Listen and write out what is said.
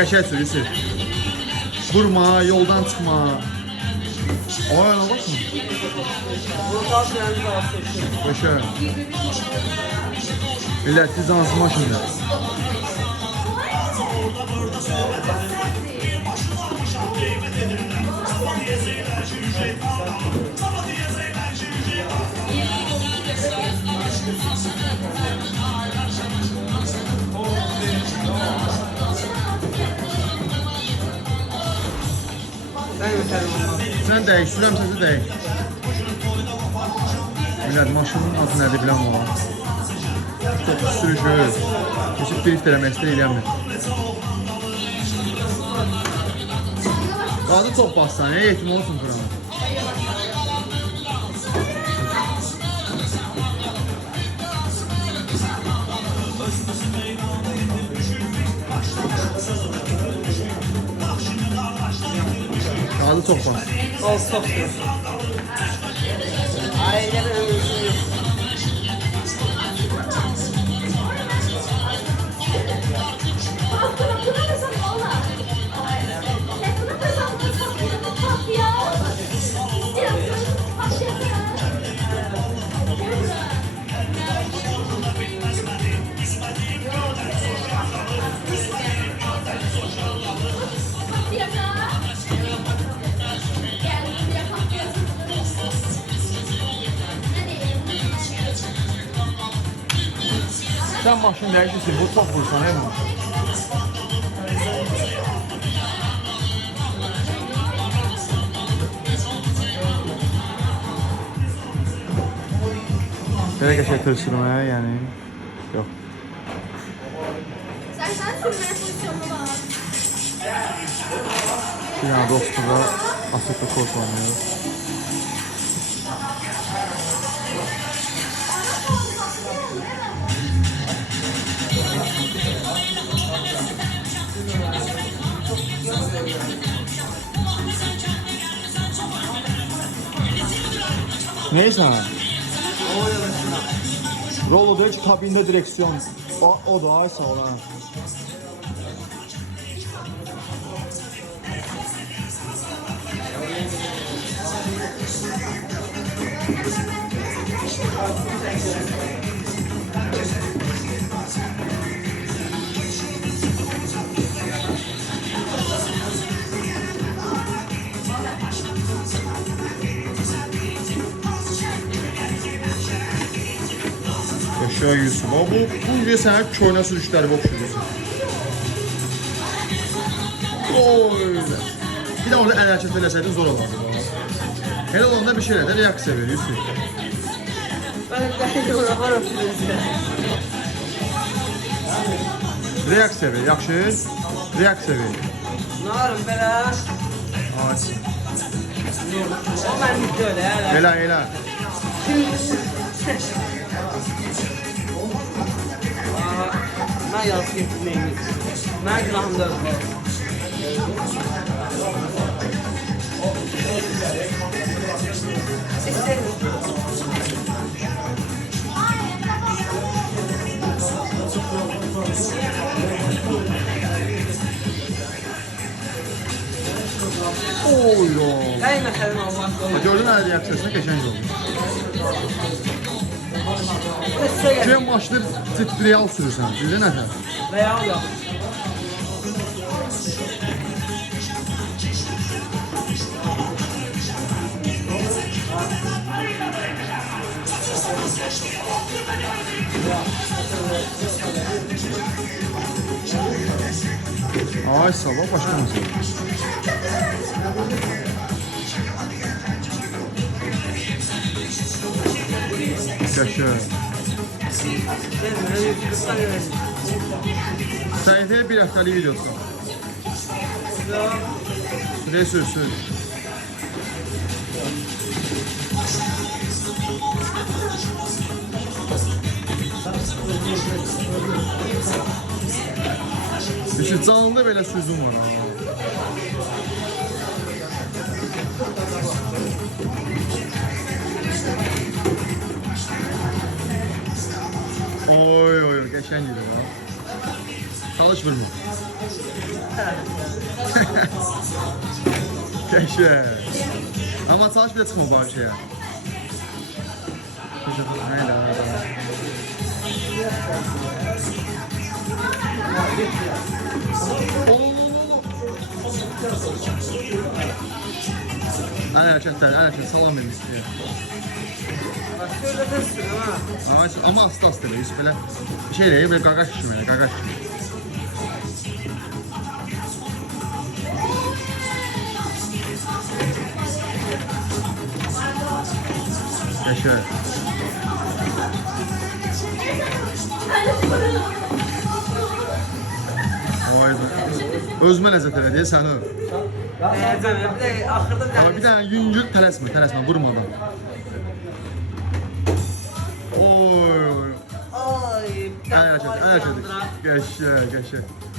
Qəşəng sürüsü. Vurma, yoldan çıxma. Ayağına baxın. Qəşəng. Millət, dizansız maşınlar. Sən dəyiq, sürəm səsi dəyiq. Millət, maşının adı nədir biləm o. Çok sürücü. Keçib drift eləmək istəyir, eləmir. Qazı çox bassan, yetim olsun buranı. Qazı çox bas. Stop. Aileler ömürsün yok. Sən maşın dəyişirsin, bu çox vursan, elə mi? Belə qəşəng tırsırmaya, yəni, yox. Sen sürmeye pozisyonu var. Bir dənə dostu da Assetto Corsa oynuyor. Neyse. Rollo diyor ki kabinde direksiyon. O da ay sağ ol ha. Yaşa Yusuf. Bu video sənə köynə sürüşləri oxşuyur. Oy. Bir də orada əl hərəkət eləsəydin zor olardı. Elə olanda bir şeylə də reaksiya verir Yusuf. Ben de var öpülürüz. Reaksiya ver, yaxşı? Reaksiya ver. Ne varım belə? Ay. O mənim böyle ya. Elə. Ben yazı getirmeyeyim. Ben günahımda öpülürüm. Oyron. Ey məsələn Allah qoyur. Gördün əl reaksiyasına qəşəng oldu. Sizə gəlir. Şey maşını real sürürsən, bildin nə? Real yox. Ay sabah başka nasıl? Qəşəng. Mən YouTube'dan öyrəndim. Səhifəyə bir həftəlik videosu. Sürəyə sürsün. İşte canlıda belə sözüm var. Oy, qəşəng idi. Çalış vurma. Qəşəng. Amma çalış bir də çıxma bu şeyə. Hayda. Ən hərəkətlər, salam verin istəyir. Şöyle testin ha. Amma asta belə, heç belə şey deyil, belə qaqaş kimi, qaqaş kimi. Qəşəng. Özümə ləzzət elədi, səni. Canım bir de ahırda Ama bir dənə yüngül tələsmə, vurmadan. Oy. Ay. Ən hərəkət. Qəşəng.